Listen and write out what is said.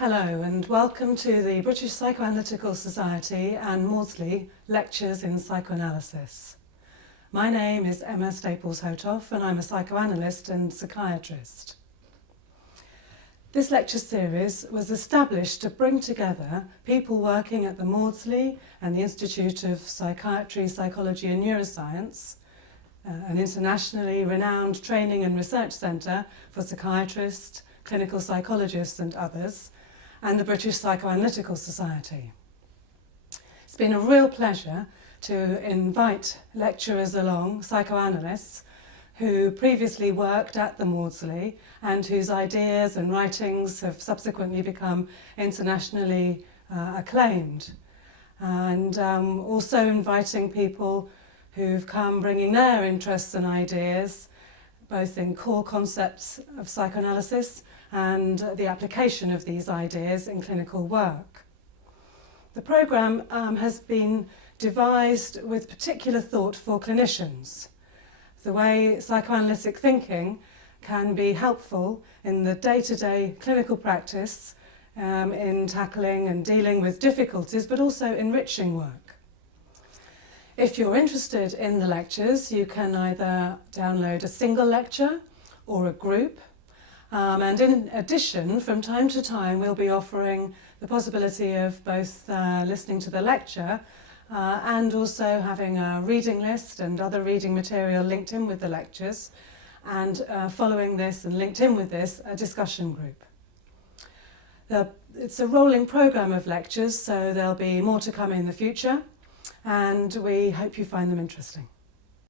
Hello and welcome to the British Psychoanalytical Society and Maudsley Lectures in Psychoanalysis. My name is Emma Staples Hotopf and I'm a psychoanalyst and psychiatrist. This lecture series was established to bring together people working at the Maudsley and the Institute of Psychiatry, Psychology and Neuroscience, an internationally renowned training and research centre for psychiatrists, clinical psychologists and others, and the British Psychoanalytical Society. It's been a real pleasure to invite lecturers along, psychoanalysts, who previously worked at the Maudsley and whose ideas and writings have subsequently become internationally acclaimed. And also inviting people who've come bringing their interests and ideas, both in core concepts of psychoanalysis and the application of these ideas in clinical work. The programme has been devised with particular thought for clinicians. The way psychoanalytic thinking can be helpful in the day-to-day clinical practice in tackling and dealing with difficulties, but also enriching work. If you're interested in the lectures, you can either download a single lecture or a group. And in addition, from time to time, we'll be offering the possibility of both listening to the lecture and also having a reading list and other reading material linked in with the lectures, and following this and linked in with this, a discussion group. It's a rolling programme of lectures, so there'll be more to come in the future, and we hope you find them interesting.